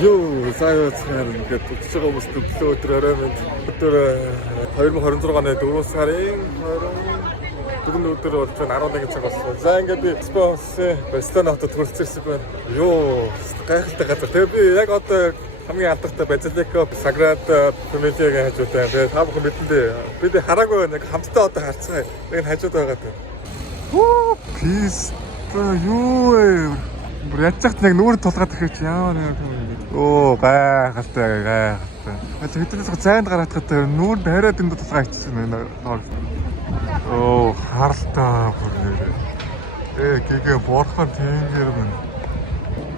Юу саяхан ингээд төгсөж байгаа хүмүүс төглөө өдөр орой мэнд өдөр 2026 оны 4 сарын 24 өдөр болж байна 11 цаг болсон. За ингээд би спонсор Барселона хотод хүрэлцэрсэн байна. Юу гайхалтай газар. Тэгээ би яг одоо хамгийн алдартай Базилико Саграда Фамилиагийн хажууд байна. Тэгээ та бүхэн мэдэндээ бид хараагүй нэг хамтдаа одоо харцгаая. Яг нь хажууд байгаа даа. Peace юу бүр ядчагт нэг нүүр тулгаад ихэвч яа нэг оо гайхалтай. Хэдүүлээс зайд гараадахад нүүр дайраад энэ тулгаа ичсэн байна. Оо харалтаа бүр гэгээ борхон тиймэр байна.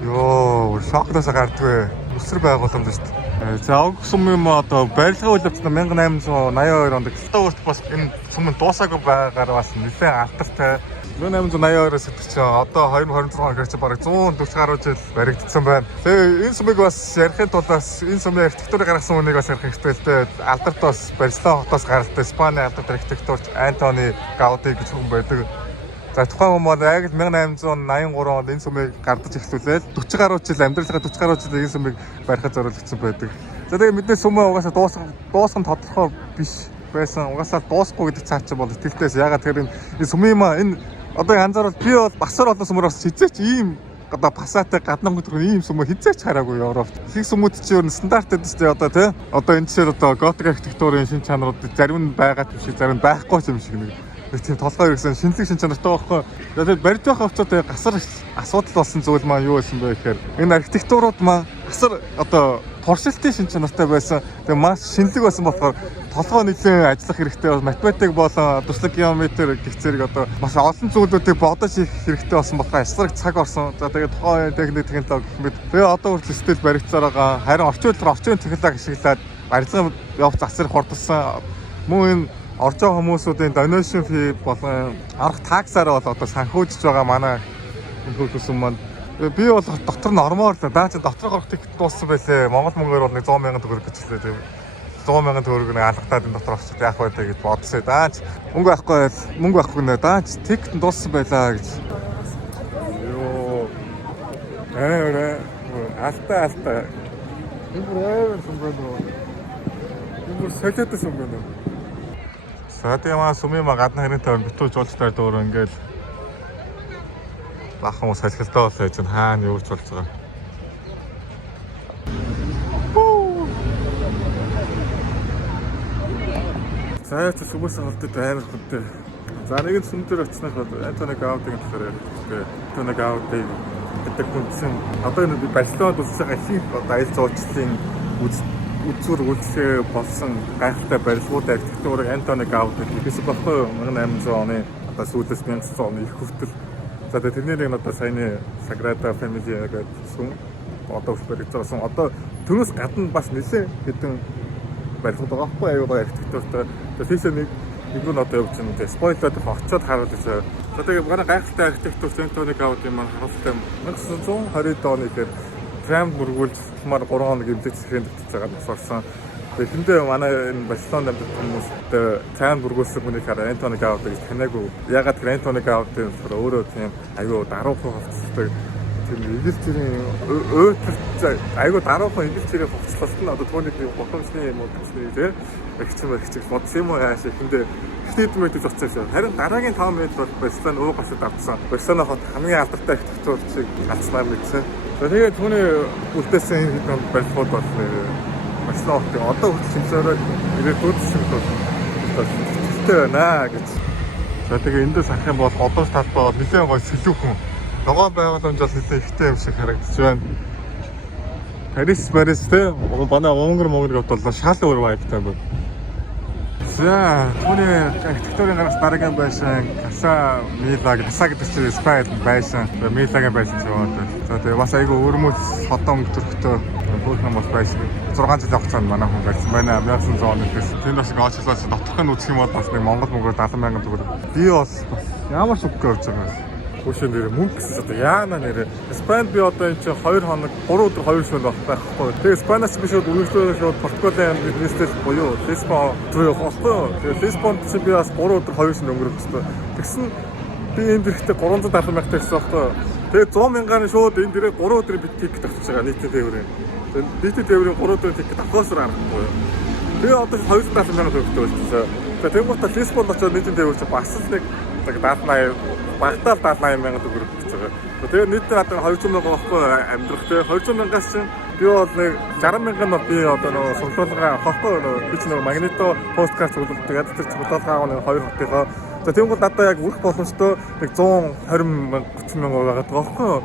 Йоо шокдоос гардгүй өсөр байгууламж шүү дээ. За огт сум юм одоо барилгын үйл явцад 1882 онд Хятадд бас энэ сум дуусаагүй байгаагаар бас нэлээд алдартай. 1882-оос итгэж одоо 2026 оноос ч бараг 140 гаруй жил баригдсан байна. Тэгээ энэ сумыг бас ярихын тулд бас энэ сумын архитектурыг гаргасан хүнийг бас ярих хэрэгтэй л дээ. Алдарт бас Барселона хотоос гаралтай Испани алдарт архитектурч Антони Гауди гэж хүн байдаг. За тухайн хүн бол яг л 1883 онд энэ сумыг гардаж эхлүүлээд 40 гаруй жил амьдралынхаа 40 гаруй жил энэ сумыг барихад зориулагдсан байдаг. За тэгээ мэдээ сум угаасаа дуусах нь тодорхой биш байсан. Угаасаа дуусахгүй гэдэг цаач бол итгэлтэйс. Ягаад тэгэхээр энэ сумын энэ одоо анзаарвал би бол басар олон сумраас хизээч ийм одоо пасаатай гадна өнгөтгөн ийм сум хизээч хараагүй Европт. Их сумууд чи ер нь стандарт гэдэг чинь одоо тий. Одоо энэ жишээр одоо готик архитектурын шин чанарууд зарим нь байгаа биш, зарим нь байхгүй юм шиг нэг тийм толгой ирсэн шинэлэг шин чанартай байхгүй. Тэгээд барьж байх хувцастай гасар асуудал болсон зүйл маань юу байсан бэ гэхээр энэ архитектурууд маань гасар одоо туршилтын шин чанартай байсан. Тэгээ маш шинэлэг байсан болохоор толгой нэлээд ажиллах хэрэгтэй. Математик болон туршлага геометр гэх зэрэг одоо маш олон зүйлүүдийг бодож хийх хэрэгтэй болсон болохоор асар их цаг орсон. За тэгээд тухайн техник технологи гэх мэт тэгээ одоо хүртэл стил баригдсаар байгаа. Харин орчин үеийн орчин технологи ашиглаад барилгын явц асар их хурдсан. Мөн энэ орж байгаа хүмүүсүүдийн donation fee болон арга таксаар бол одоо санхүүжиж байгаа манай энэ хөлбөсөн маань би бол дотор нь ормоор л даа чи дотор горох тикет дууссан байлээ. Монгол мөнгөөр бол 100,000 төгрөг гэжлээ тийм. 100,000 төгрөг нэг алгатаад энэ дотор очиж яах вэ гэж бодсоо. Даа чи мөнгө байхгүй нэ даа чи тикет дууссан байлаа гэж. Йоо. Алта. Энэ бүр сумгоо. Энэ бүр солиотой сумгоо. Сатима сумима гадна хэрэнтэй битүүж уулзтай дөөр ингээл бахан хүмүүс салхилтаа бол байж хаана юу ч болж байгаа. Цаа ч сүмээс хавтад амар хөдөө. За нэг нь сүм дээр очснах Антони Гаудигийн талаар ярьдаг. Антони Гауди гэдэг хүнсэн одоо энэ Барселонад үзэж байгаа их одоо аялал жуулчлалын үзүүр үйлчлэгээ болсон гайхалтай барилгууд архитектурыг Антони Гауди хийсэн баггүй 1800 оны одоо сүүлээс 1900 оны их хүртэл. За тэрний нэг одоо саяны Саграда Фамилиа гэдэг сум одоо баригдсан. Одоо түүнээс гадна бас нэлээд хэдэн барилгууд байгаа байхгүй аюу гай архитектуртай. Тийшээ нэг нь одоо явж байгаа. Спойлерд очиод харуулж байгаа. За тэгээ манай гайхалтай архитектурч Антони Гауди маань харуулсан 1920 оны дээр Трам бүргүүлж маар 3 хоног эмзэг засгийн төвчж байгаа тусарсан. Тэгэхдээ манай энэ Барселонд амьдарч хүмүүстэй Трам бүргүүлсэн хүний хараа Антони Гауди гэж танаагүй. Ягаад гэвэл Антони Гауди өөрөө тийм аюу даруухан хувцастай тийм игэл зэрийн аюу даруухан игэл зэрийн хувцаслалт нь одоо түүний гутамсны юм уу тийм ихч бодсон юм уу яашаа 근데 хэд мэдэж очсон. Харин дараагийн 5 минут бол Барселона өө гашид авцсан. Барселона хот хамгийн алдартай архитектурчийг алцмаар мэдсэн. Тэгээд түүний үлдээсэн энэ хэдэн барилгууд бол Барселона хотын одоо хүртэл шинжлэхээр ирээд үзсэн бол байна гэж. За тэгээ эндээс харах юм бол одоо талбай бол нэлээд гоё сэлүүхэн. Ногоон байгууламж бол нэлээд ихтэй юм шиг харагдаж байна. Парис те манай Монгол бол шал өөр вайбтай байна. За түүний архитектурын гараас дараагийн байсан Каса гэдэг чинь Спайд байсан. Милагийн байсан ч байна. За тэгээ бас айгүй өрмөц хотон төрхтөө бүхэн бас байсан. 6 жил хугацаанд манай хүн байсан. Манай 1900 оноос тэнд бас гоочлолоос доторх нь үзэх юм бол бас нэг Монгол мөнгөөр 70,000 төгрөг. Би бас ямар ч үгүй явж байгаа юм. Хөшөө нэр мөнгө гэсэн одоо яана нэр Испанд би одоо энэ чинь 2 хоног 3 өдөр 2 шөнө байхгүй. Тэгээ Испанаас би шууд үргэлжлүүлээд Португалийн бизнес буюу Лисбон руу явахгүй. Тэгээ Лисбонд чинь би бас 3 өдөр 2 шөнө өнгөрөх гэсэн. Тэгсэн би энэ зэрэгтэй 370,000 төгрөг байхгүй. Тэгээд 100 мянган шууд энэ дээрээ 3 өдрийн бит тикет авчих байгаа нийтийн тээврийн. Нийтийн тээврийн 3 өдрийн тикет авахсаар арахгүй юу. Тэгээ одоо 270 сая төгрөгтэй болчихсон. Тэгээд тэнгуутаа Лисбон очоод нийтийн тээвэр чинь бас л нэг 70-80 багтаал 70-80 мянган төгрөг гэж байгаа. Тэгээд нийтдээ надад 200 мянган авахгүй амьдрах те 200 мянгаас чинь би бол нэг 60 мянган би одоо нөгөө цуглуулга авахгүй би ч нөгөө магнито посткарт цуглуулдаг яд тэр цуглуулга авах нэг 2 хотынхоо. За тэнгуут надад яг үрэх боломжтой нэг 120 мянга 30 мянга байгаа байхгүй юу.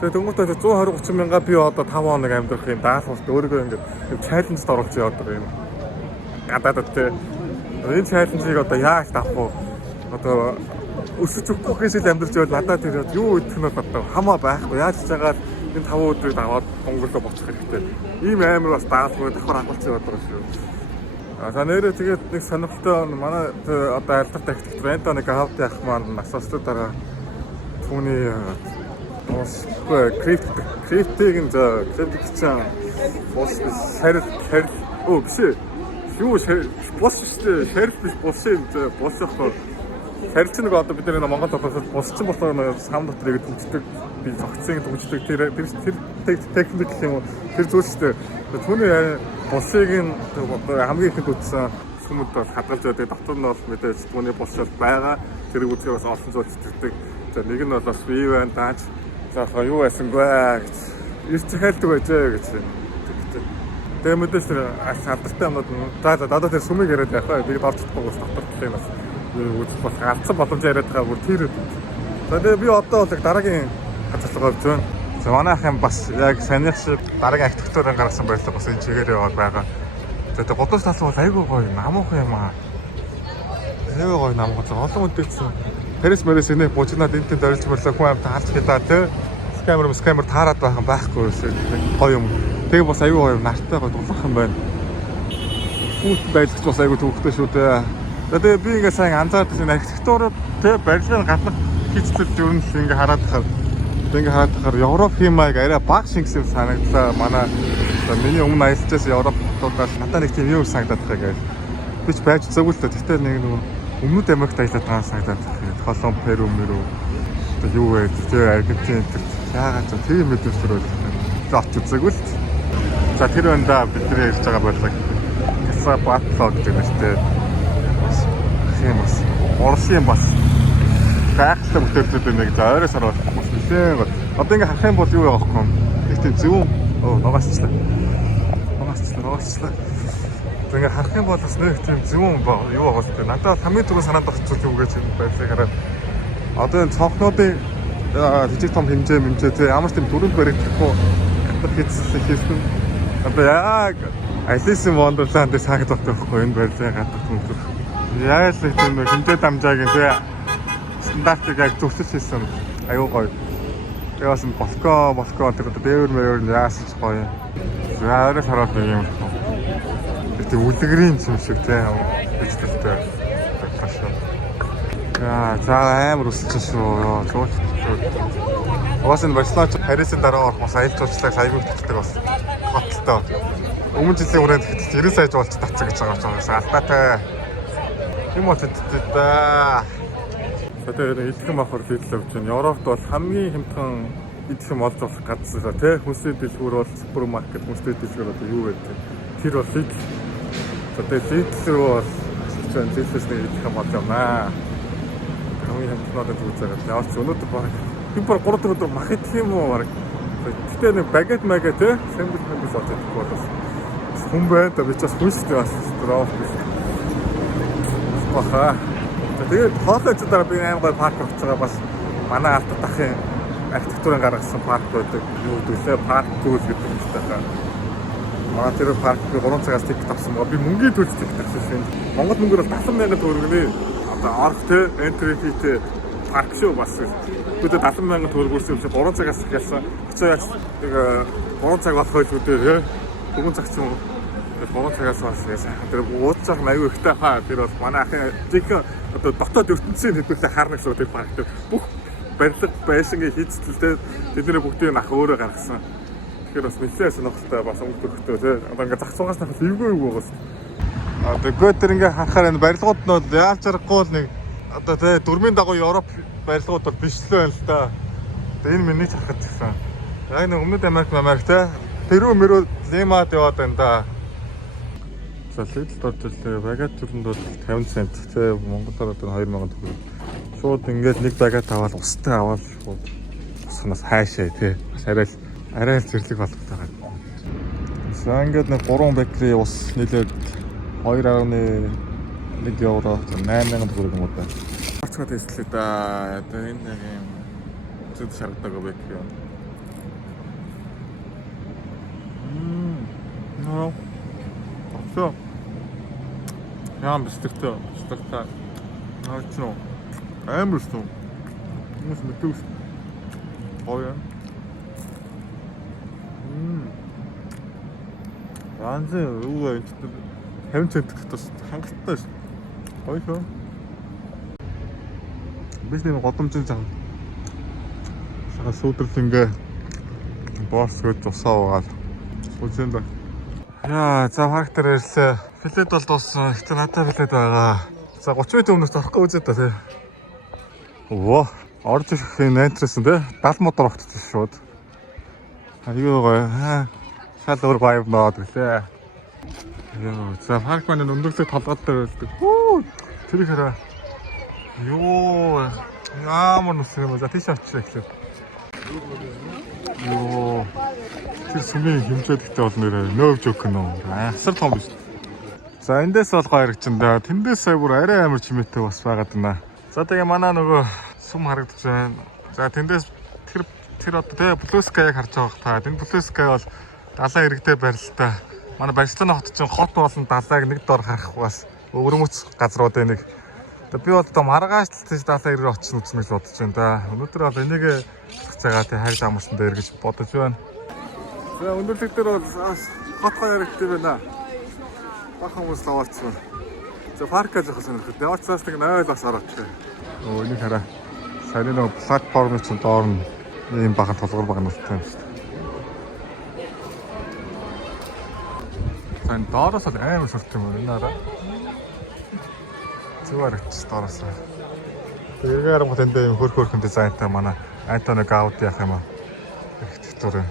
Тэгээд тэнгуутаа 120 30 мянга би одоо 5 хоног амьдрах юм даалгавар өөрийгөө ингээд чаленжд оруулж яваад байгаа юм. Гадаадд те энэ чаленжийг одоо яаж авах вэ? Одоо өсөж өгөх гэсэн амьдрч байвал надад тэр юу идэх нь одоо хамаа байхгүй яаж ч жагаад энэ 5 өдрийг аваад Монголд бочих хэрэгтэй. Ийм амар бас даалгавар давхар хавуулж яваад байгаа шүү. За нэрээ тэгээд нэг сонирхолтой манай одоо альдарт архитектор Антони Гавти ах маань асуусан дараа түүний криптиг за криптик чинь бос шарил оо биш юу бос шүү шарил биш бос яахгүй харин нэг одоо бид нэг Монгол толгойд босчин болохоор сам дотор яг дүнждэг би зогцсон дүнждэг тэр техник юм уу тэр зүйл шүү дээ. Түүний босыг хамгийн ихэд үтсэн хүмүүс бол хадгалж байдаг. Дотор нь бол мэдээж түүний босчод байгаа. Тэр үдгээс олон зүйл зүтгэдэг. За нэг нь бол бие байна тааж. За юу байсангүй гэж ирч хэлдэг байжээ гэж. Тэгээ мэдээж тэр алдартай юмнууд дадаа тэр сүмийг яриад байхаа. Тэгээд орж чадахгүй бас дотор төлөө бас үзэх болох алдсан боломж яриад байгаа бүр тэр. За тэгээ би одоо бол дараагийн хацалгаа явж байна. За манай ах юм бас яг санийх шиг дараагийн архитектурын гаргасан байдлаа бас энэ чигээр яваад байгаа. За тэгээ годос тал бол айгүй гоё намуухан юм аа. Айгүй гоё намуухан олон үдээсэн. Тэрс мөрөөс инээ бужигнаад энтэй дөрилж мөрлөө хүн амт харж хидаа тэ скамер таарад байгаа байхгүй гоё юм. Тэгээ бас айгүй гоё нартай гоё дулах юм байна. Хүүт байлгч бас айгүй төвхтэй шүү дээ. Тэгээ би ингээ сайн анзаардаг энэ архитектурууд тэ барилгын гаднах хийцлэл юу нэг ингээ хараад тахаар Европ хэмээг арай бага шингэсэн санагдлаа. Манай миний өмнө аялжсэн Европуудаас надад нэг тийм юм санагдаад байгаа гэж. Би ч байж зөвгүй л дээ. Тэгтээ нэг нөгөө өмнөд Америкт аялаад байгаа санагдаад байна. Колумб, Перу, одоо юу вэ? Тэр Аргентин яагаад ч тийм мэдээж төрөл. Зот үзээгүй л. За тэр банда бидний ярьж байгаа бодлого Касабланка гэдэг нэртэй юм бас. Орсын бас гайхалтай бүтээлүүд байна гэж ойроо саруулах бас нэлээд гол. Одоо ингээ харах юм бол юу яах вэ? Их тийм зөв нугасчлаа. Ингээ харах юм бол бас нэг тийм зөв юу байгаа вэ? Надад хамгийн түрүү санаад орчих зүйл юу гэж байдлыг хараад одоо энэ цонхнуудын жижиг том хэмжээ тий ямар ч тийм дүрмд баригдахгүй хийсэн. Одоо яг Алисын Вондерланд дээр саагд багтаа байхгүй энэ барилгын гадах хүмүүс. Яг л тийм хэмжээ дамжаагийн тий стандартыг яг зөвшөөрч хийсэн. Аюу гоё. Тэгээ бас Москва тэр дээвэр яасан ч гоё. Заараа хараад нэг юм. Тэр үлгэрийн юм шиг тий бичлэлтэй. За амар өссөн шүү. Зууч. Уус энэ Барселонач Парисын дараа орох бас аялал жуулчлалыг саягүй татдаг бас хоттой. Өмнө жилийн хүрээнд 90 сая жуулч татсан гэж байгаа юм шиг алдаатай. Юм уу да. Тэгээд эдгэн махар хийлээ явж байна. Европт бол хамгийн хямдхан эдгэн олж болох газар тий хүнсний дэлгүүр бол супермаркет хүнсний дэлгүүр одоо юу гэдэг. Тэр бол Lidl. Тэгээд Lidl руу бол Lidl-с нэг эдгэн болж байна. Хамгийн хямднуудад үзээд яваач өнөөдөр баг би бүр 3 өдөр махад юм уу баг. Гэтэ нэг багет тий сэмбэл сууж чадахгүй болоос. Хүн байна да би ч бас хүнстэй бас дров. Баха. Тэгээд хоолойч дараа би аим гой парк авч байгаа бас манай алт дахын архитектурын гаргасан парк байдаг. Юу гэдээ парк гүйл гэдэг юм байна. Манай тэр парк 3 цагаас тикет авсан байгаа. Би мөнгөний төлж тикет авсан. Монгол мөнгөөр бол 70,000 төгрөг одоо орох те entry fee парк шүү бас. Бүгд 70,000 төгрөг үрсэн юм шиг 3 цагаас ихэлсэн. Очоос нэг 3 цаг болох байх үү. 4 цаг ч юм уу. 3 цагаас бас сайхан тэр уудчих аюу ихтэй хаа тэр бол манай ахын жиг одоо дотоод ертөнцийн хэдүүлээ харна гэсэн тэр парк тэр бүх барилга байшингийн хийцэлтэй тэдний бүгдийг ах өөрөө гаргасан. Тэгэхээр бас нэлээд сонирхолтой бас өнгө төрхтэй тий. Одоо ингээ зах цугаас нахад эвгүй байгаас. Тэгээд тэр ингээ харахаар энэ барилгууд нь бол яаж чарахгүй л нэг одоо тий дөрмийн дагуу Европ барилгууд бол биш л байна л да. Энэ миний чархад гэсэн. Яг нэг өмнөд Америк те. Перу мөрөө Лимад яваад байна да. За Lidl доржлээ. Багат төрөнд бол 50 цент те. Монголоор одоо 2000 төгрөг. Шууд ингээд нэг багат аваад устай аваад шууд уснаас хайшаа те. Арай л зэрлэг болгох таагаад. За ингээд нэг 3 бакри ус нийлээд 2.1 евро 8000 төгрөг юм уу та. Орцгоо тэслээ да. Одоо энэ нэг юм зүд шаргадаг бакри. Ну. Всё. Ям бистэгтэй. Наачно. Амар шүү. Хүмүүс мэдвэс. Гоён. Янз юу вэ? 50 цент гэдэг хангалттай шүү. Гоё шүү. Бид нэг годомжин зам. Сага сүйдэрлэнгээ борс гэж усаа угаал. Үзэн да. Яа, за характер ярьлаа. Филет бол дууссан. Гэтэ надад филет байгаа. За 30 минут өмнөөс авахгүй үзээ та тий. Оо, орж ирэх найнтрасан тий. 70 мотор огтчих шууд. Аюу гоё. Шал өөр vibe ноод гэлээ. Яа, за паркманы өндөрлөг толгой дээр байлдаг. Хүү, тэр хэрэг. Йоо, ямар нүс юм. За тийш очиж эхлэв. Йоо. Тэр сүмийн хэмжээд ихтэй бол нэрээ нөөж өгөх нь асар том биш. За эндээс бол гоё харагдчихна да. Тэндээс сая бүр арай амар чимээтэй бас байгаад байна. За тэгээ манай нөгөө сүм харагдаж байна. За тэндээс тэр одоо тэгээ Блускаяг харж байгаа та. Тэнд Блускай бол далайн иргэдээ барилтаа. Манай Барселона хот чинь хот болон далайг нэг дор харах бас өвөрмөц газрууд энийг. Би бол одоо маргааш л тийш далайн иргэн очих үзнэ гэж бодож байна да. Өнөөдөр бол энийг хэлэх цагаа тий хайр амарсан дээр гэж бодож байна. За өндөрлөг дээр бол хот гоё харагддаг байна. Бахан хүмүүс лаваарцсан. За парк гэж хасан хэрэгтэй. Яваачаас нэг 0 бас орооч. Өө энийг хараа. Сайн нэг платформ чинь доор нь ийм бахан толгор баг нүртэй юм шүү дээ. Сайн доороос л амар шүрт юм уу энэ хараа. Зүгээр ч доороос. Тэгээд харангуй тэндээ юм хөрхөн дизайнтай манай Антони Гауди ах юм аа. Архитектур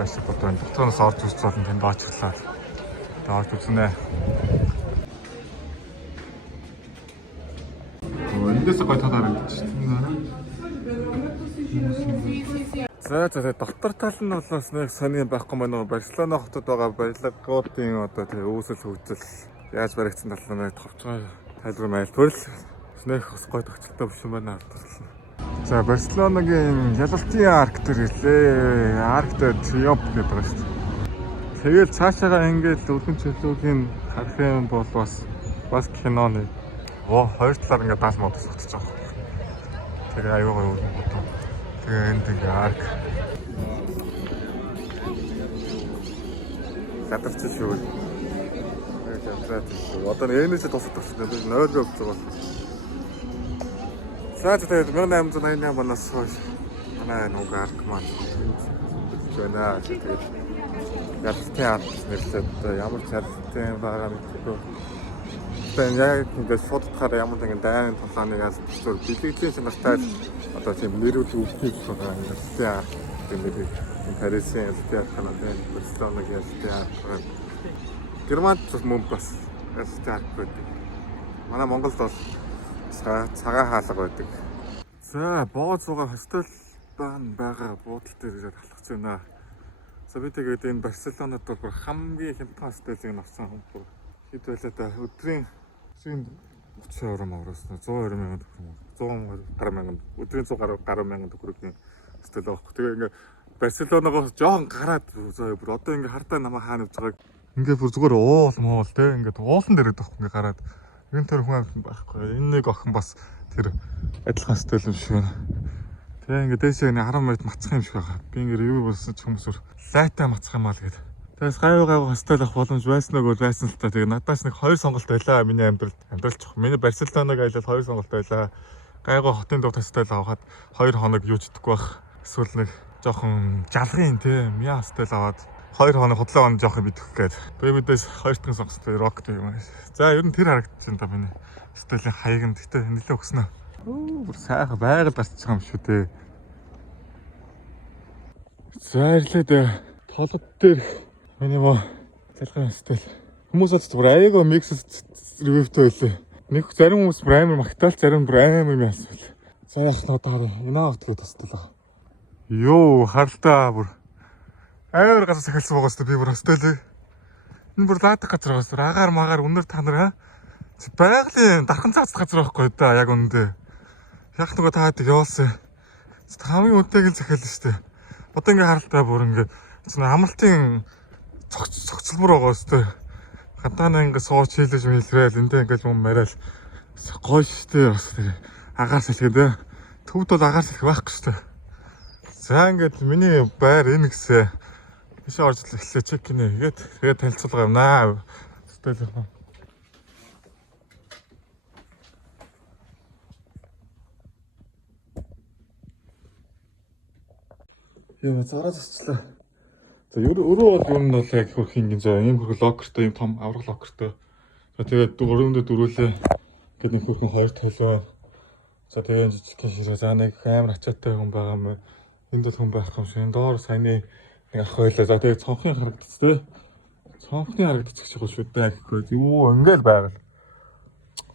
башиг бодвол дотроос орж үзэж болно тэнд очглаа. Орж үзнэ. Эндээс гоё талаар гэж байна. За дотор тал нь болоос нэг сони байхгүй маань Барселона хотод байгаа барилгуудын одоо тэгээ үүсэл хөгжил яаж баригдсан талаар товчгой тайлбар төрөл нэг гоё тогтолтой биш юм байна. За Барселонагийн ялалтын арк дээр илээ. Арк дээр Триумф гэдэг байгаа шүү дээ. Тэгэл цаашаага ингээд өдөн чөлөөгийн харах юм бол бас киноны. Оо хоёр талаар ингээд 70 мод сутаж байгаа. Тэгээ аюу гоё юм бодсон. Тэгээ энд ингээ арк. Сатарч шүү. Одоо энэс тусах тусах би 0 өгч байгаа. Саад тэгээд 1888 оноос хойш манай нэг арк маань байна. Тэгээд ялалтын арк нэрлээд ямар цалинтай байгаа мэдгүй. Тэгээд яг ингээд фотохоор ямар нэгэн дайны тулааныг аль зөв бэлгэжлийн санаатай одоо тийм нэрүүд үлдээж байгаа ялалтын арк гэмээр Парисын ялалтын арк канадын Барселонагийн ялалтын арк Германд мөн бас ялалтын арк байдаг. Манай Монголд бол цагаан хаалга байдаг. За бооз байгаа хостел байгаа буудал дээр ирээд халах байна. За би тэгээд энэ Барселонад бол хамгийн хямдхан хостелийг авсан хүн хэд байлаа да өдрийн 30 евро мөрөөс 120 мянган төгрөг 100 гаруй мянган өдрийн 100 гаруй мянган төгрөгийн хостел авах. Тэгээ ингээ Барселоногоос жоохон гараад бүр одоо ингээ хартаа намаа хаана явж байгааг ингээ бүр зүгээр уул моол те ингээ уулан дээр идэх ингээ гараад энэ төр хүн байхгүй. Энэ нэг охин бас тэр адилхан хостел юм шиг байна. Тэгээ ингээ дээшээ 10 минут мацах юм шиг байгаа. Би ингээ юу болсон ч хүмүүсээр лайтаа мацах юм аа л гээд. Тэгээс гайваа хостел авах боломж байсан нөгөө байсан л та. Тэгээ надаас нэг 2 сонголт байлаа миний амьдралч. Миний Барселонаг аялал 2 сонголт байлаа. Гайваа хотын дунд хостел авахад 2 хоног юу ч идэхгүй байх. Эсвэл нэг жоохон жалгын те мяа хостел аваад 2 хоног худлаа он жоох юм идэх гээд. Би мэдээс 2 дахин сонгоцтой рок юм аа. За ер нь тэр харагдчихээн та миний хостелийн хаяг нь гэтээ нэлээд өгснө. Бүр сайхан байгаль басчих юм шүү дээ. За ирлээ толгод дээр миний залгын стил хүмүүс бол зүгээр аяга микс ревивтэй байлээ. Нэг зарим хүмүүс амар магтаал, зарим амар мясвал. За яах нь одоо инаа хөтлөө тастал байгаа. Йоо харлаа бүр амар газар сахилсан байгаа шүү би бүр хостелээ. Энэ бүр лаадах газар байгаа шүү. Агаар магаар өнөр та нар байгалийн дархан цаац газар байхгүй да яг үнэндээ. Яг нөгөө таад явуулсан. Хамгийн үнэтэйг л захиална шүү дээ. Одоо ингээ харалтаа бүр ингээ амралтын цогцлмөр байгаа шүү. Гадаанаа ингээ сууч хийлэж мэлрээл эндээ ингээ юм мараал гоё шүү бас агаар салхи дээ. Төвд бол агаар салхи байхгүй шүү. За ингээд миний байр энэ гэсэн биш орж эхлэе чек гинэ. Тэгээд танилцуулга юмнаа. Тэтэл яа зараа засчлаа. За өөрөө бол юм нь бол яг хөрх ингэ зөө ийм хөрх локертой ийм том аврах локертой. За тэгээд өрөөндөө дөрүүлээ. Гэт нэг хөрхөн хоёр толгой. За тэгээд жижиг ширээ за нэг амар ачаатай хүн байгаа юм. Энд бол хүн байх юм шиг. Доор саяны нэг ах байлаа. За тэгээд цонхын харагдчихтэй. Цонхны харагдчих шиг шүү дээ гэхгүй. Юу ингээл байгаад.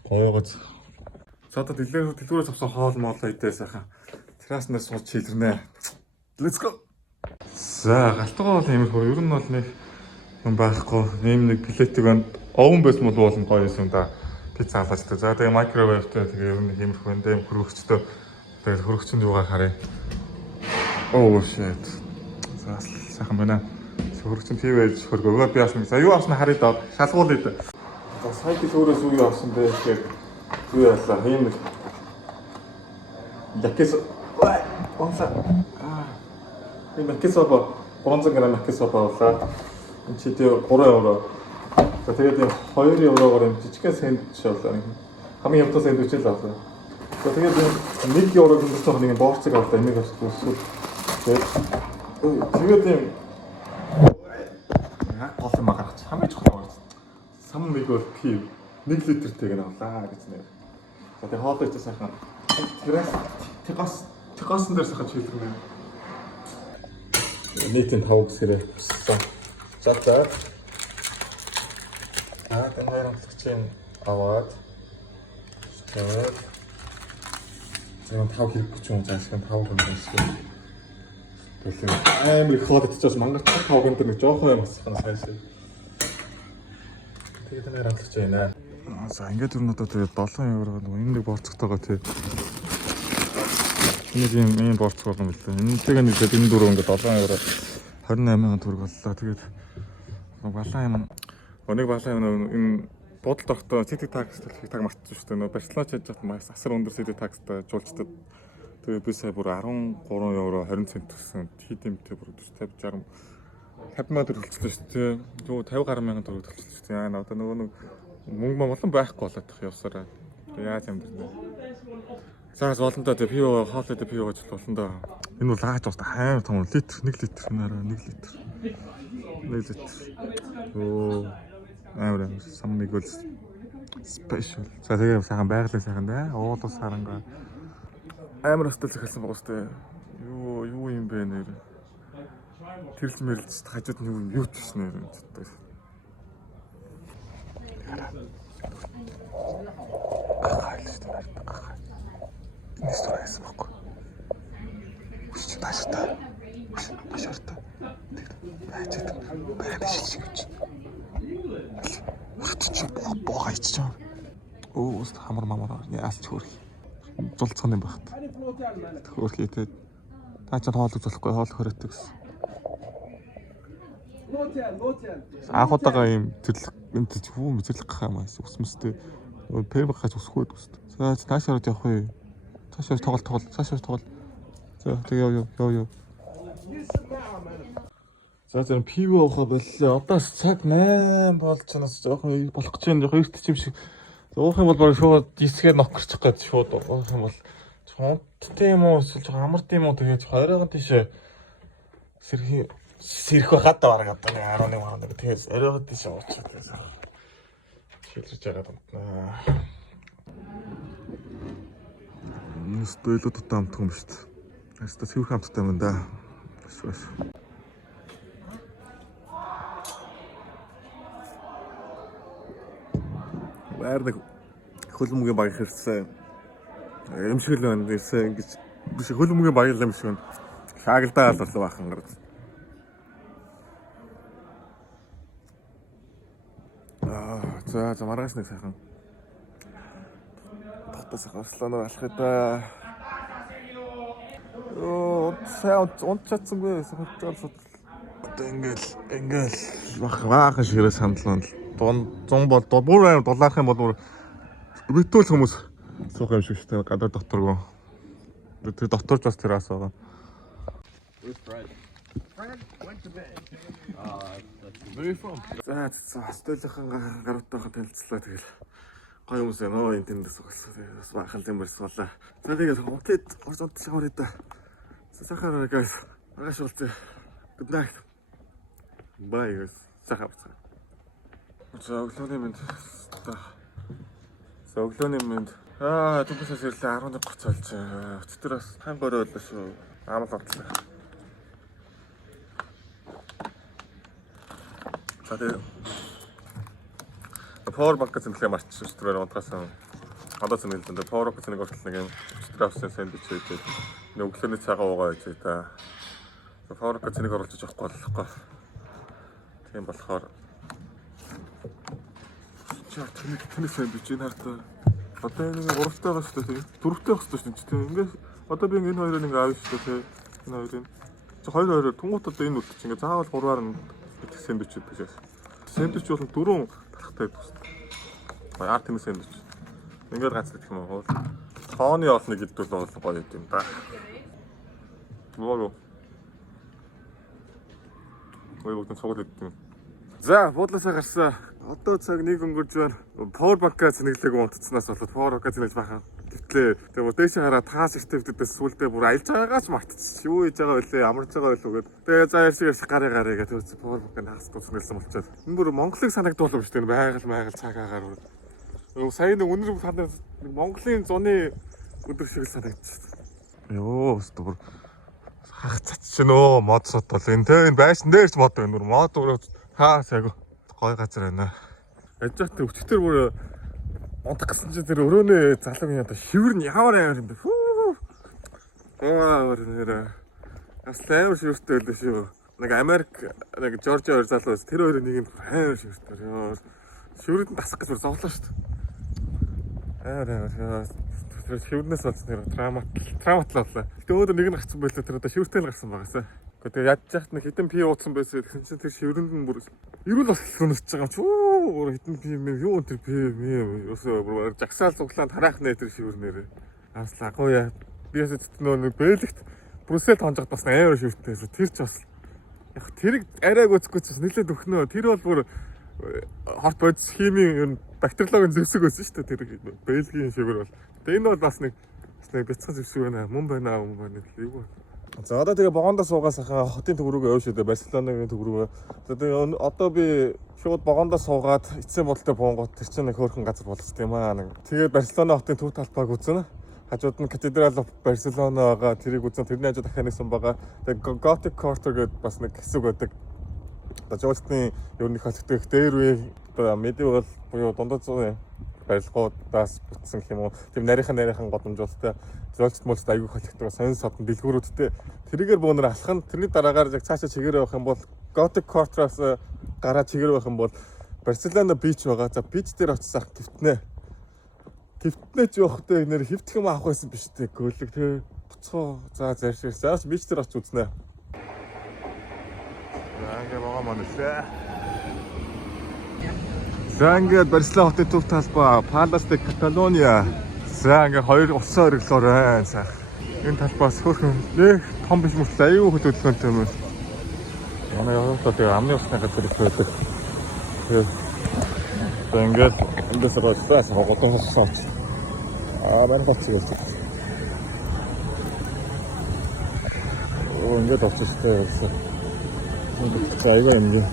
Гоёгоц. За одоо дэлгүүрээс авсан хоол моолоо идээ сайхан. Терраснаар сууж чилэрнэ. Let's go. За галтгаа бол юм хөө ер нь бол нэг юм байхгүй. Ийм нэг плетик банд овн байсан бол болно гоё юм да. Пицца аваачтай. За тэгээ микровейвтэй тэгээ ер нь ийм хөөндөө хөргөчтэй. Тэгээ хөргөчөнд юугаар харъя. Oh shit. За сайхан байна. Хөргөчөнд тийм байж хөргөөгөө би яасан. За юу авснаа харъя даа. Шалгуулъя. За сайт өөрөөс юу авсан бэ гэхээр юу яалаа. Ийм нэг якэс онса энэ макесоба 300 г макесоба авлаа. Энэ чи тэгээ 3 евро. За тэгээд энэ 2 еврогоор юм жижигхэн сэндвич авлаа. Хамгийн ямтаа сэндвич л авлаа. За тэгээд энэ 1 еврог өнгөрсөн нэг борцыг авлаа. Энийг авчихсан. Тэгээд юм гол юм гаргаж хамгийн чухал байгаа. Сам нэг бол пив 1 литртэйг нь авлаа гэж нэр. За тэгээд хоолойч сайхан. Тэгээс дээр сайхан чийлэрнэ. Нийтийн 5 гэсээрээ болсон. За энэ хоёр амтлагчийн аваад тэгээд зөвхөн 5 хэрэггүй ч юм заашгүй 5 гэнэ шиг. Тэгэхээр амар их хоолойч бас мангар 5 гэнэ нэг жоохон юм асахна сайшаа. Тэгээд энэ хоёр амтлагч байна. За ингээд өрн одоо тэгээд 7 евро энэ нэг борцогтойгоо тий. Энэ борцог болгоно билээ. Энэтэйг нэг энэ дөрөв ингээд 7 евро 28,000 төгрөг боллоо. Тэгээд балан юм. Нэг балан юм энэ бодолд орохдоо цэдэг такстай таг мартчих шүү дээ. Барселонач яаж хат маш асар өндөр цэдэг такстай жуулчдад. Тэгээд би сая бүр 13 евро 20 цент төлсөн. Хийдэмтэй бүр 40 50 мянга төгрөг төлсөн шүү дээ. Юу 50 гаруй мянган төгрөг төлсөн шүү дээ. Яа одоо нөгөө мөнгө болон байхгүй болоод тах явсараа. Яаж юм бэ? За болондоо тэг пиво хоолой тэг пиво гэж болондоо. Энэ бол аач бас амар том литр 1 литр нэрээ 1 литр. 1 литр. Оо амар саммиг бол спешиал. За тэгээ сайхан байгалаа сайхан дээ. Уулус харангаа. Амар хостел захиалсан байгаа сте. Юу юм бэ нэр. Тэрэлж мэрэлж хажууд нь юу ч биш нэр. Не старайся, Мако. Пусть башта. Башта. Бачит. Бачит. Утч богайч. Оо, хамар мамаар яас чөөрх. Зулцсан юм багт. Хөөрхийтэй. Та ч хоол үзүүлэхгүй хоол хоройтой гэсэн. Ахутагаа юм тэрлэг энэ юу мэдлэг гэх юм аas өсмөстэй. Пэм гаж өсгөөд өст. За цаашаа явах вэ? Цаашаа тоглол. За тэгээ ёо. За зөв пиво авах боллоо. Одоо цаг 8 болж чанаас жоохон болох гэж байна. Хоёрт чим шиг. Уух юм бол баг шууд дисгээр нокорчих гэж шууд уух юм бол чонттой юм уу эсвэл жоохон амарт юм уу тэгээд 20-ын тийш сэрх байхад бараг одоо 11 мянга тэгээд оройгоо тийш уучих гэсэн. Шилжиж байгаа юм. Стойлоо тутаа амтх юм шүү дээ. Хаста цэвэр хамттай юм да. Эсвэл. Баардаг хөлбөмбөгийн баг ирсэн. Эмшгэл байна ирсэн ингэж биш хөлбөмбөгийн баг юм шиг байна. Шаагилдаа албарлаа бахан гараад. За маргааш нэг сайхан. Тогтоос гарслаанаар алхах да. Унтчихсангүй сохолцол. Одоо ингээл баахан ширээ сандлаа. 100 бол бүр аим дулаах юм бол битүүл хүмүүс суух юм шиг шүү дээ. Гадар доторгоо. Тэр доторч бас тэрээс байгаа. За Австралийн гаруудтай танилцлаа тэгэл гоё хүмүүс нөө энэ тэндээс угсаа бас баахан юм барьсуулаа. За тэгээд окейд орцонт шавар ида. Сахараа guys. Агаш болтой. Good night. Bye guys. Сахар. За өглөөний мэнд. За өглөөний мэнд. Түнхээс ирлээ 11:30 болж. Өчтөр бас хан бороо байлаа шүү. Амал отлаа. За тэгээ Power bank зэмлээ марчсан шүү дээ унтраасан. Одоо зэмлэлдэн дээр Power bank зэмлэг хүртэл нэг юм өчтөр авсан сэндвич хийдэг. Нэг өглөөний цагаа уугаа гэж та. Power bank зэмлэг оруулж авахгүй болохгүй. Тийм болохоор чаа тэний сэндвич энэ хартаа. Одоо энэ 3-тай байгаа шүү дээ. 4-тэй байх шүү дээ тийм. Ингээд одоо би энэ хоёрыг ингээ аавь шүү дээ. Энэ хоёрыг. Чи хоёр тунгууд одоо энэ үлдчих ингээ заавал 3-аар нь сэндвич хийдэг. Сэндвич бол 4 тарахтай байдаг. Баяр тэний сэндвич. Ингээд ганц л гэх юм уу. Тооны олныг илдвэл гоё юм да. Лого. Ой бүгд цогт идэх. За, буудлаасаа гарсан. Одоо цаг 1 өнгөрж байна. Power bank-аа цэнэглээг унтцснаас болоод power bank-аа цэнэглэж байхаа. Гэвчлээ. Тэгээ дээш хараа таас системтэдээс сүулдэ бүр аялж байгаагаач мартчихсан. Юу хийж байгаа вэ? Амарч байгаа байлгүй гэд. Тэгээ за ярьж гараа гэж төц power bank-ыг хаас тусмэлсэн болчиход. Энэ бүр Монголыг санагдуулсан шүү дээ. Байгаль цагаагаар. Сая нэг өнөр санаа Монголын зуны өдөр шиг л санагдчихсан. Йоо, өстө бүр хах цацчихнөө мод сот бол энэ те энэ байшин дээр ч мод байна. Мод өөрөө хаас айгу гой газар байна. Ажигт өчтөр бүр унтах гэсэн чинь тэр өрөөний залуугийн одоо шивэр нь ямар амар юм бэ? Нэрэ. Аслаав шивэртэй л шүү. Нэг Америк нэг Жоржиа хоёр залуу тэр хоёрын нэг нь хайр шивэртэй. Ёо. Шивэрэд нь тасах гэж бүр зовлоо шүү дээ. Аа тэр шивэрнээс болсон тэр травматлаа. Гэтэ өөдөө нэг нь гарсан байлаа тэр одоо шивэртэй л гарсан байгаасаа. Тэгээ ядж яхад нэг хитэн пи ууцсан байсан. Тэгсэн чинь тэр шиврэнд нь бүр эрүүл болсон нөсч байгаа юм чи. Өөр хитэн пи юу тэр пи өсөө жагсаал цуглаанд хараах нэ тэр шивэрнээр. Аслаа гоёа. Би ясад нөө бэлэгт Брюссел хонжогд бас амар шивэртэй. Тэр ч бас яг тэрийг арайг үзэхгүй ч нэлээд өгнөө. Тэр бол бүр хорт бодис химийн бактериологийн зэвсэг байсан шүү дээ. Тэр Бельгийн шивэр бол. Тэгээ энэ бол бас нэг бяцхан зэвсэг байна. Мөн байна. Юу. За одоо тэгээ богондоо суугаас хаа хотын төв рүүгээ явж идэ Барселонагийн төв рүүгээ. Тэгээ одоо би шууд богондоо суугаад эцсийн бодолтой буунгууд тэр чинь нэг хөөрхөн газар болчихсон юм аа. Тэгээд Барселона хотын төв талбайг үзнэ. Хажууд нь Cathedral of Barcelona байгаа. Тэрийг үзнэ. Тэрний хажууд дахиад нэгсэн байгаа. Тэгээ Gothic Quarter гэдэг бас нэг хэсэг байдаг. Одоо жуулчны ерөнхий хоттой дээр үе одоо medieval буюу дундад зуун барилгуудаас бүтсэн гэх юм уу. Тийм нарийнхан годомжуулалттай зөөлчт мөлчт аягүй холигддог сонин содон дэлгүүрүүдтэй тэрийгээр бөөнөр алхах нь тэрний дараагаар яг цаашаа чигээр явах юм бол Gothic Quarter-аас гараад чигээр явах юм бол Barcelona Beach байгаа. За beach дээр очисах гівтнэ. Гівтнэж явахдаа нэр хөвтөх юм авах байсан биш үү? Гөлөг тэгээ буцаа за заршир. Зааш beach дээр очиж үзнэ. Ингээ байгаа маань лээ. За ингээд Барселона хотын төв талбай Palace de Catalonia. За ингээд хоёр уцаа өриглөөр байна сайх. Энэ талбаас хөөрхөн нэг том биш мөртлөө аюу хөдөлгөөнтэй юм. Манай явахдаа тэгээ амны усны газар их байдаг. За ингээд эндээс роолсаас хогдсон сууч. Байна болчихсон. Ингээд оччихсан. За аюу юм.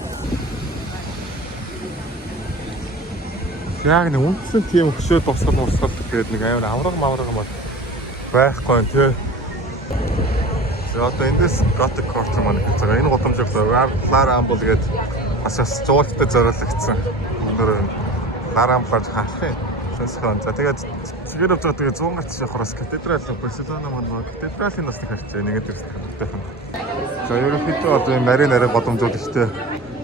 Яг нэг үндсэн тийм хөшөөд босгол тэгээд нэг амар авраг мавраг юм байна. Байхгүй тий. За одоо эндээс Gothic Quarter маань гэж байгаа. Энэ гудамжийг Lara Amble гэдэг бас жуулттай зориулагдсан. Өнөөдөр Lara Amble хаах юм. Сонсхон. За тэгээд цэгээр авч байгаа тэгээд 100 гарч явахаас катедрал Барселона маань катедралийн нас харж байгаа. Нэгэд ирсэн. За ерөнхийдөө одоо энэ нарийн нарийн гудамжууд ихтэй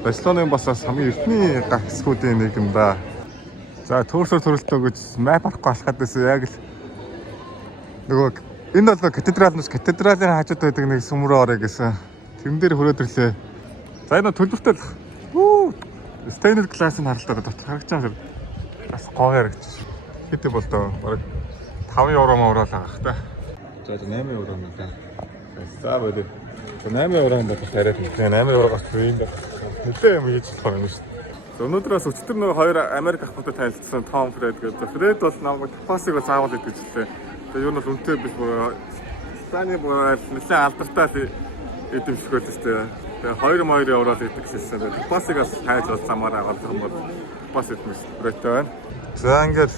Барселонын бас хамгийн эртний гагцхүүдийн нэг юм да. За төөрсөөр төрөлтөө гэж мап авахгүй алхаад байсан. Яг л нөгөө энэ бол катедраалнаас катедралийн хажууд байдаг нэг сүмрөө орё гэсэн. Тэрэн дээр хөрөөд ирлээ. За энэ төлбөртэй л. Stained glass-ын харалтаад харагч байгаа. Бас гоё харагч. Хэдий бол доо бараг 5 евро мөрөөл авах та. За 8 евро юм да. За бодё. 8 евро юм бодох яриад нэг 8 еврогоос юм да. Нэлээ юм хийж болох юм шүү. Өнөөдрөөс өчтөр нэг хоёр Америк ахмадтай танилцсан Том Фред гэдэг. Фред бол намайг Тапасыг заавал идэж хэллээ. Тэгээ юу нь бол үнэтэй биш бүр Станы бүр нэлээ алдартай эдэмшиг байлаа шүү дээ. Тэгээ 2 евро л идэх гэсэн. Тапасыг хайж бол замаараа авах юм бол Тапас идэх Фредтэй байна. За ингээд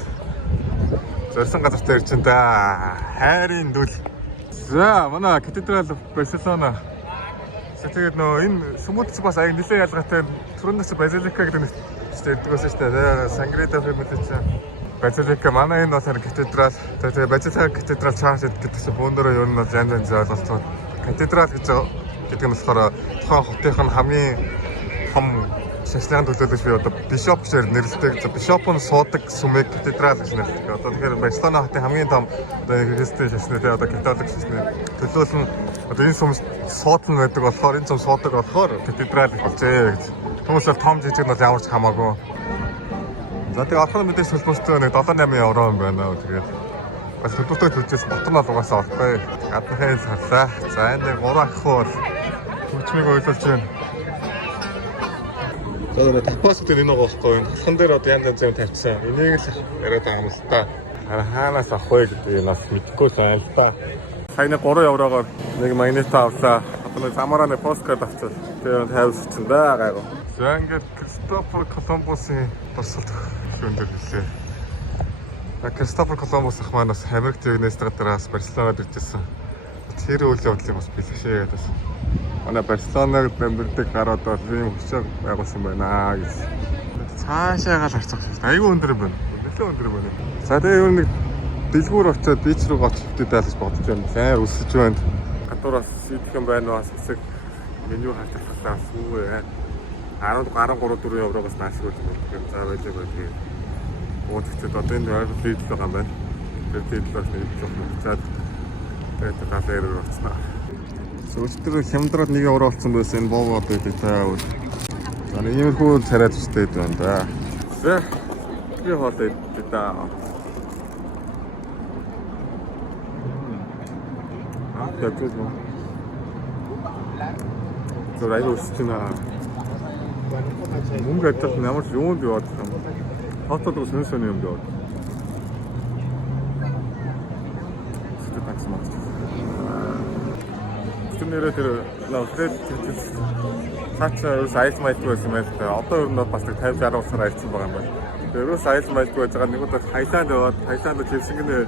зорьсон газар дээр чинь да хайрын дүл. За манай катедрал Барселона. Тэгээд нөө энэ сүмүүдч бас аяг нэлээд ялгаатай түрүүнээс Базилика гэдэг нэг ирдэг байсан шүү дээ. Сангрида фэмилич Базилика манай энэ бол катедрал. Тэгээд Базилика катедрал чарж гэдэг чинь бөөнөрөө ер нь бол янз янз ойлголцоо. Катедрал гэдэг нь болохоор тухайн хотынх нь хамгийн том шашлагын төлөөлөгч би одоо бишоп гэж нэрлэдэг. Бишоп нь суудаг сүмийг катедрал гэж нэрлэдэг. Одоо тэгэхээр Барселона хотын хамгийн том одоо христийн шашнаа одоо католик шашны төлөөлөл нь одоо энэ сүм суудлын байдаг болохоор энэ сүм суудаг болохоор катедрал болжээ гэж. Хүмүүс бол том жижиг нь бол ямар ч хамаагүй. За тэгээ орхон мэдээж төлбөртэй нэг 7-8 евро юм байна. Тэгээд бас төлбөртэй төлжээс ботон бол угаасаа орхгүй. Гадныхаа сарлаа. За энэ нэг 3 ах бол хүчмийг ойлуулж байна. За нэг Тапас гэдэг энэ гоохтой энэ толхон дээр одоо янз янз юм тавьчихсан. Энийг л яриад байгаа юм л та. Хаанаас авах вэ гэдэг нас мэдгүй сайн л та. Саяны 3 еврогоор нэг магнит авлаа. Одоо нэг замаараа нэг посткарт авчихсан. Тэгээд тавьчихсан да гайгүй. За ингээд Кристофер Колумбусын дурсгалт өндөр хэлээ. Кристофер Колумбус ах маань бас Америк тэгнээс гадраас Барселонад иржсэн. Тэр үйл явдлыг бас бэлгэшээ гэдэг. Манай Барселонаг бэмбэрдэг гараад бол ийм хөшөө байгуулсан байна гэж. Цаашаагаа л харцах шүү. Айгүй өндөр байна. Нэлээд өндөр байна. За тэгээ юу нэг дэлгүүр очиод бич рүү гоч хөвдөд даалж бодож байна. Сайн өсөж байна. Гадуураас идэх юм байна бас хэсэг меню хатчихлаа сүүгээ. 13-4 еврогоос нааш өгдөг. За байлаа байлаа. Уучлаарай одоо энэ ойрол дийдл байгаа юм байна. Тэр дийдлээс нэг жоох нуцаад тэгээд галер орцноо. Өчигдөр хямдраад 1 евро болсон байсан энэ боовод байдаг та. За нэг иймэрхүү царайд өстэй байна да. За би хоолой идэх да. Яг л нөө. Тэр аяа өсч байна. Мөнгө адилхан ямар ч юунд яваад юм. Хотод ус сөн юм даа. Сэтгэл таксан маа. Тэрнэрээ тэр лавхед цаачаа сайз майлгүй байсан байл та. Одоо ер нь бас 50-60 усаар айлцсан байгаа юм байна. Тэр сайз майлгүй байж байгаа нэг удаа Таиланд яваад Таиланд живсэнгэнэ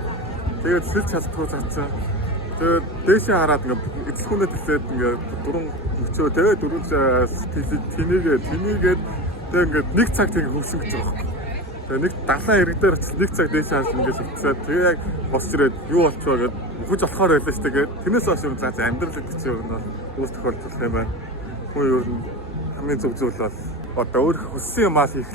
тэгээд сэлж чаддгүй цаацсан. Тэгээд дээшээ хараад ингээд эцэлхүүнээ төлөөд ингээд дуран өчөө тэгээд дөрөв тэнийгээд тэгээд ингээд нэг цаг тийм хөвсөн гэж байгаа юм. Тэгээд нэг далайн ирэг дээр очиж нэг цаг дээшээ хаас ингээд шигтсээд тэгээд яг босч ирээд юу болчихоо гэд хүч болохоор байлаа шүү дээ. Тэрнээс хойш юм заа амьдрал гэдэг чинь ер нь бол үс тохиолдох юм байна. Хөө ер нь хамгийн зөв зүйл бол одоо өөр хүссэн юм аа хийх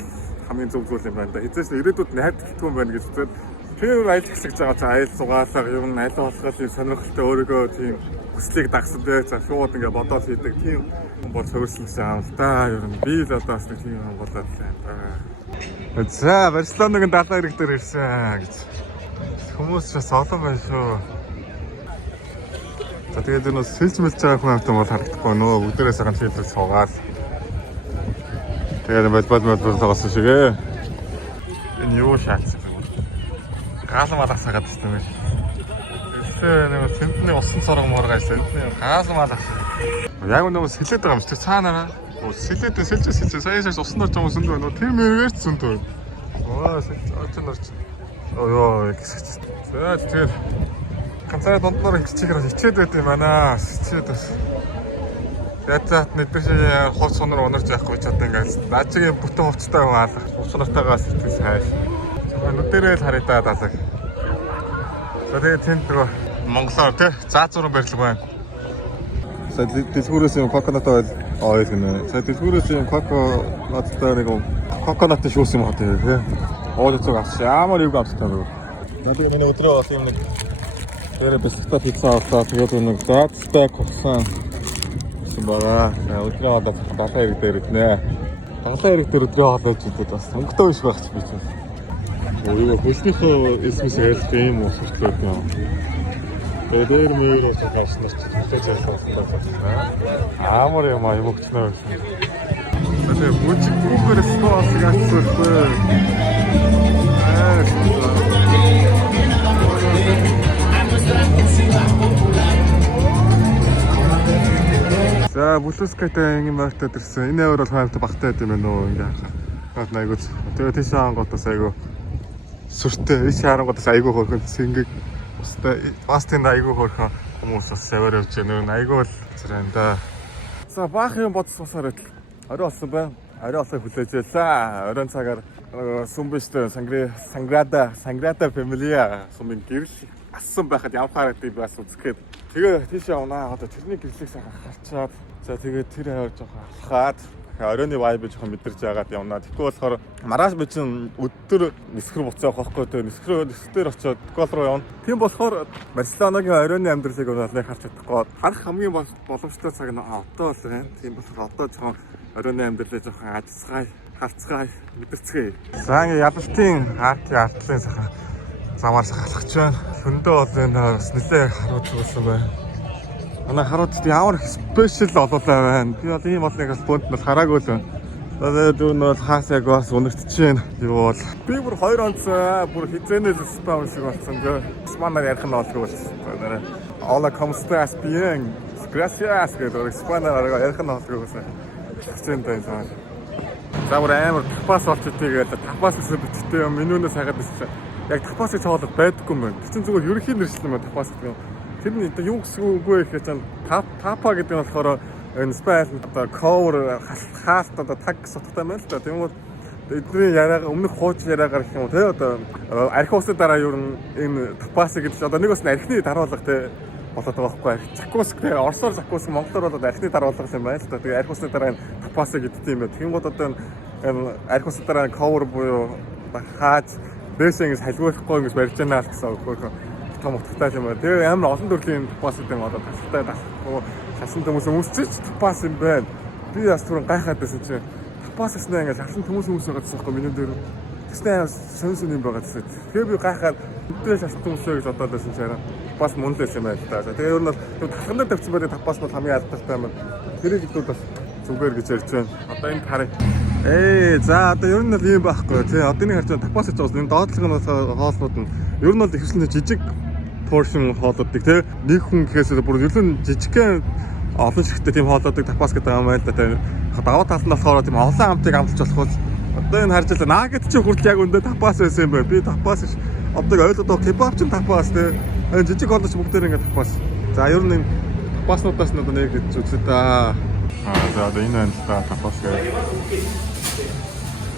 хамгийн зөв зүйл юм байна да. Эцээс ирээдүйд найдвартай юм байна гэж үзээд тэр айл хэсэж байгаа за айл сугаалаа ер нь аль болох юм сонирхолтой өөрийгөө тийм хүслийг дагсан дээ. За шууд ингээд бодоод хийдэг тийм бол сөрсөн юм л да. Ер нь би л одоо бас нэг тийм юм болоод байна да. За Барселонагийн далайн ирэг дээр ирсэн гэж. Хүмүүс ч бас олон байна шүү. За тэгээд энэ сэлж мэлж байгаа хүн амтан бол харагдахгүй нөө бүгдээрээ саган фильтрийг суугаад. Тэгээд балбал тоглосон шигээ. Энэ юу шаацсан. Гаалмаа тасаагаад байна. Тэсээ нэг цэнтний усан сорго моргайсан. Гаалмаа тасаа. Яг нөгөө сэлээд байгаа юм шиг цаанаараа. Сэлээд сэлж саяас уснаар жоо сүнд байна. Тэр мэрэгэр ч сүнд байна. Оо сэлж орч. Оо яг. За тэгээд ганцаараа дундноор хичээгээр хичээд байт юм байна. Хичээд бас. Ятаат нэгдэр шиг хот сонор унарч явахгүй ч одоо ингээд наачгийн бүтэн хувцтай байгаа. Уцнартайгаас итгэл сайш. Нүдэрээ л харагдаад алга. За тэгээд тэнд нөгөө Монголоор тий заазуурын барилга байна. За дэлгүүрээс юм коконат ойл гэнэ. За дэлгүүрээс юм коконаттай нэг коконат шүүс юм хаа тий. Оол цог авч ямар юу авч таа. За тэгээд миний өдрөө бол юм нэг тэрэ бэлтгэл пицца авлаа. Тэгээд нэг заацтай косан бага. Өдрөө одоо далайн ирэг дээр иднэ. Далайн ирэг дээр өдрөө хоолойж идээд бас өнгөтэй биш байх ч биш. Өө хөлтийнхөө эсмэс ялт юм уу суртлаа юм. Тэгээд мөрөө цааш нас төлөж явах байна. Амар юм аа юм өгчнөө. Тэгээд бүжиг бүгээр спорт гацсахгүй. За бүлэскэтэй ингэ мартаад ирсэн. Энэ аваар бол хаймт багтаад юм байна уу ингээ. Хаад айгууц. Тэгээд тийш ангуудаас айгуу сүртэй иш харангуудаас айгуу хөрхөн цэнгэг устай бастын айгуу хөрхөн хүмүүс бас саваар явж байна. Айгуу л зэрэг да. За баах юм бодсоосоор л орой болсон байна. Орой олсоо хүлээжээлээ. Оройн цагаар сумбиштэй санграда фамилия сумын гэрэл ассан байхад явхаар гэдэг бас үзэхэд тэгээ тийш явнаа. Одоо тэрний гэрлийг сайхан харчаад за тэгээд тэр хавар жоохон алхаад оройны вайб жоохон мэдэрч яагаад явнаа. Тэгэхгүй болохоор маргааш би чинь өдөр нисгэр буцаах байхгүй тэгээ нисгэр очиод гол руу явна. Тийм болохоор Барселонагийн оройны амьдралыг бол харж чадахгүй. Харах хамгийн боломжтой цаг нь одоо л байна. Тийм болохоор одоо жоохон оройны амьдралыг жоохон ажицгаая, харцгаая, мэдэрцгээе. За ингээ ялалтын артлын сайхан замаар сахалгаж байна. Хөндөө бол энэ бас нэлээ харууд зүгсэн байна. Манай харуудад ямар их спешиал олоолаа байна. Би бол ийм бол нэг бүнд нь хараагүй л байна. Тэгээд дүүн бол хаасайг бас өнөртөж байна. Юу бол би бүр 2 онц бүр хизээнэл спам шиг болсон гээ. Испанаар ярих нь болгүй болсон. Hola, ¿cómo estás? Bien. Gracias. гэдэг испанаар ярих нь болгүй байсан. Хичээн тань. За бүр амар тапас болчихдгийг тапас гэсэн биттэй юм менюнээс хагаад байсан. Яг тапасыг цоолоод байдаггүй юм байна. Тэр чинь зүгээр ерөнхий нэршил юм тапас гэдэг юм. Тэр нь одоо юу гэсэн үг вэ гэхээр чинь тапа гэдэг нь болохоор энэ спайл одоо ковер хаалт одоо таг сутгатай байна л да. Тийм бол эдний яриага өмнөх хууч яриагаар гэх юм уу те одоо архи усны дараа юу энэ тапас гэдэг чинь одоо нэг бас архины даруулга те болоод байгаа байхгүй. Закуск те орсоор закуск монголоор бол архины даруулга юм байна л да. Тэгээ архи усны дараа тапас гэдэг юм байна. Тэнгууд одоо энэ архи усны дараа ковер буюу хааж дэшингс халиулахгүй ингэж барьж байна л гэсэн үг том утгатай юм байна. Тэгээ амар олон төрлийн тапас гэдэг нь одоо тасалтай дасахгүй шасан хүмүүс өмсчиж тапас юм байна. Би бас түрэн гайхаад байсан чинь тапас гэснээр ингэж шасан хүмүүс байгаа гэсэн юм дээр. Тэснэ сонсон юм байгаа гэсэн. Тэгээ би гайхаад өдөө шасан хүмүүсээ гэж бодоод байсан чинь тапас мөн л байсан юм байна л да. Тэгээ ер нь бол талхан дээр тавьсан байдаг тапас бол хамгийн алдартай юм байна. Тэрийг хэдүүд бас зүгээр гэж ярьж байна. Одоо энэ харъя. За одоо ер нь л юм байхгүй тий. Одоо нэг харж тапас хийж байгаа. Энэ доотлогын хоолнууд нь ер нь бол ихсэн жижиг поршн хоолуудыг тий. Нэг хүн гэхээс бүр ер нь жижигхэн олон шигтэй тийм хоолуудыг тапас гэдэг юм байна л да. Даваа талд нь болохоор тийм олон амтыг амталж болох бол одоо энэ харж байгаа нагет чи хүртэл яг өндөө тапас байсан юм байна. Би тапас одоо ойлгоод кебаб ч тапас тий. Энэ жижиг хоолч бүгдээр ингэ тапас. За ер нь тапаснуудаас нь одоо нэг гэж үзлээ да. За одоо энэ байна л да тапас гэх.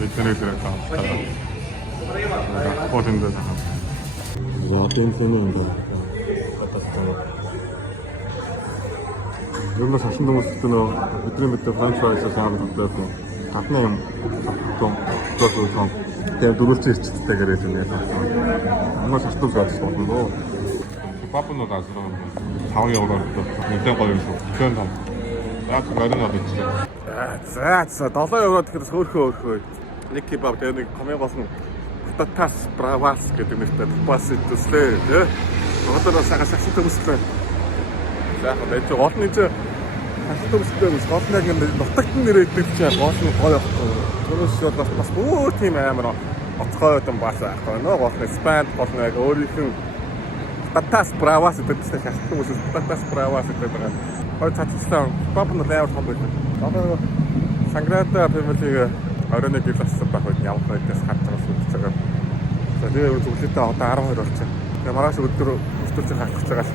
Эдгээр таамаглаа. Хот энэ даа. За одоо энэ юм даа. Юу нэг шашин хүмүүс нөө бидний мэдээ франчайз аваад авдаг. Татны юм том. Тэгээ дөрөвчөө ирчтэй гэрээд юм яа. Хүмүүс шашин заадаг болно доо. Папнууд азраа 5 евро нэгэн гоё юм шүү. Тэгэн том. Яг гадна авчихсан. За 7 евро тэгэхээр хөөхөө. Нэг кебаб тэгээ нэг комьё болсон. Татас бравас гэдэг нэртэй тапас идэслээ тий. Одоо сагас шашин төмөслөө. За одоо энэ гол нэг шашин төмөслөө бас гол нэг нутагт нэрээд чинь гол нь гоё байхгүй. Түрүүс бас бөө тийм амар оцгой юм баасаа байхгүй нөө гол нь спанд гол нэг өөрийнх нь татас бравас гэдэг шашин төмөс татас бравас гэдэг байгаа. Хой цацсан пап нь лайв том байдаг. Одоо санграда фэмилиг оройн гэрэл ассан байх үед ямар байдаас харж байгаа сүлж байгаа. За тэгээ зөвлөлтөө одоо 12 болчихсон. Тэгээ маргааш өдөр автобус хатгаж байгаа.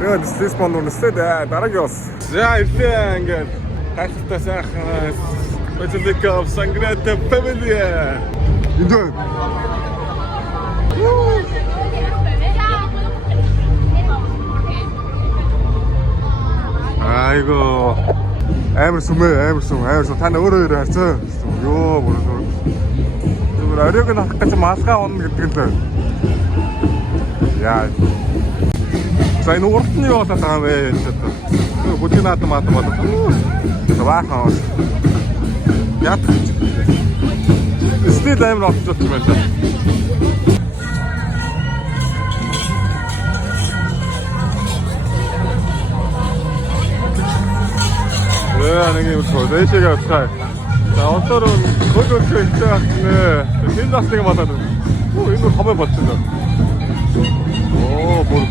Тэгээд Лисбон руу нислээ дараагийн ус. За ирлээ ингээд гайхалтай сайхан Basilica of Sagrada Familia. Enjoy. 아이고 амар сүм тань өөрөө харцаа ёо бүр оройг нь авах гэж малгай унна гэдэг л яа за энэ урт нь юу болоод байгаа юм бэ одоо бүдгийн наадам болоод баахан яат стил амар оцсон юм байна. Нэг юм шүү. Дэжиг авцгаа. За одоо хөлөөлж байгаа нэ. Энэ нас нэг болоод. Энэ хомой болчихсон. Оо бүр.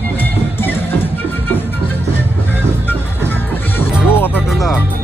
Юу болоод байна?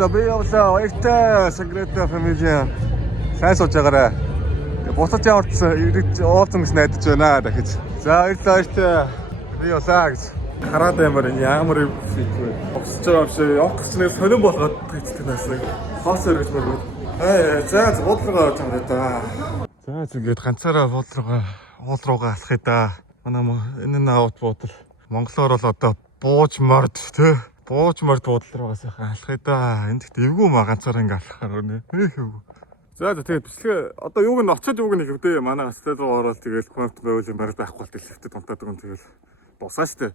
За би явлаа. Баяртай Sagrada Familia. Сайн сууж байгаарай. Буцаж яварцсан ирж уулзсан гэж найдаж байна дахиж. За баяртай. Би явлаа гэж. Хараад ямар юм бэ? Босч байгаа юм шиг явах гэснээр сонирн болгоод тэгдэг наасаа. Хоосоор гэж мөрөв. За буудлага тавья да. За тэгээд ганцаараа уул руугаа алхая да. Манай энэ аут буудал. Монголоор бол одоо бууж морд тий. Бууж морд буудал руугаа сайхан алхая да. Энд ихтэй эвгүй маа ганцаараа ингээ алхахаар нэ. За тэгээд бичлэгээ одоо юуг нь очиод юуг нь хэлвдээ. Манай стад руу ороод тэгээд коммент байвал юм барил байхгүй бол хэлэхдээ дунтаад байгаа юм тэгэл дуусаа штэ.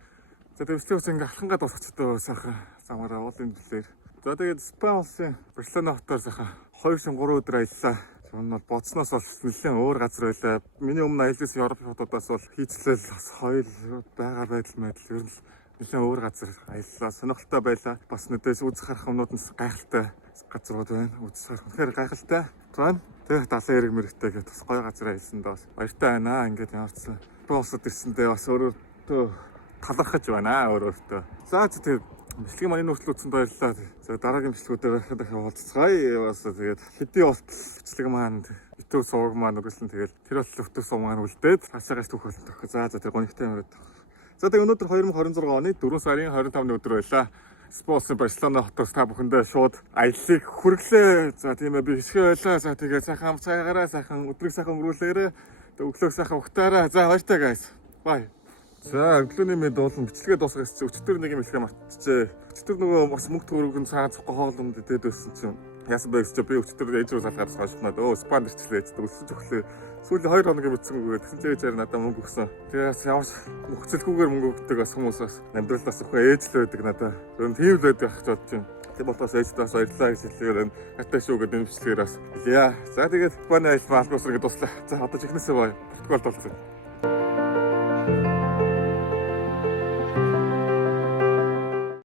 За тэгээд бичлэгээс ингээ алхангаа дуусчихдаг сайхан замаараа уулын төлөөр. За тэгээд Спансын Барселона хотоор сайхан 2-3 өдөр аяллаа. Энэ бол бодсноос бол нэлээд өөр газар байлаа. Миний өмнө аялсан Европ хотуудаас бол хийцлэл бас хоёул байгаа байдал мэдл ер нь нэлээд өөр газар аяллаа. Сонирхолтой байлаа. Бас нүдээс үзэх харах юмнууд нь гайхалтай газрууд байна. Үзэх харах үнэхээр гайхалтай. За тэгээд 70 эрэг мэрэгтэй гэх бас гоё газар аялсандаа бас баяртай байна. Ингээд ямарчсан боосод ирсэндээ бас өөрөөдөө талархаж байна өөрөөдөө. За тэгээд бичлэгийн маань нөхцөлөдсөнд баярлалаа. За дараагийн бичлэгүүдээр дахин уулзцгаая. Бас тэгээд хэдий болтол бичлэг маань итүү сувг маань үгэлсэн тэгээд тэр болтол итүү сувг маань үлдээд цаашаагаас түүх болдог. За тэр гонигтай юм байдаг. За тэгээд өнөөдөр 2026 оны 4 сарын 25-ны өдөр байлаа. Спонсор Барселона хотоос та бүхэндээ шууд аяллыг хүргэлээ. За тийм ээ би хэсгээ байлаа. За тэгээд сайхан цаагаараа сайхан өдрийг сайхан өнгөрүүлээрэй. Тэгээд өглөө сайхан ухтаарай. За баяртай guys. Bye. За өглөөний мэд дуулан бичлэгээ дуусгах гэсэн өчтөр нэг юм хэлхээ мартчихжээ. Өчтөр нөгөө бас мөнгө төгрөг цаа цохгүй хоолнд идээд байсан чинь яасан бэ гэж би өчтөр ээж рүү салгаад хашигнаад спанд ирчлээ гэж өсөж өглөө. Сүүлийн 2 хоногийн битсэнгүйгээ тэгсэн чинь ээжээр надад мөнгө өгсөн. Тэгээс ямар нөхцөлгүйгээр мөнгө өгдөг бас хүмүүсээс амьдралаас өхөө ээж л байдаг надад. Зөв тийм л байдаг гэж бодож байна. Тэг болоос ээждээс баярлалаа гэж хэллээгээр хатаа шүү гэдэг энэ бичлэгээр бас. За тэгээд баны айл маалгуус ингэ дуслаа. За одоо чихнээсээ бай. Протокол болцсон.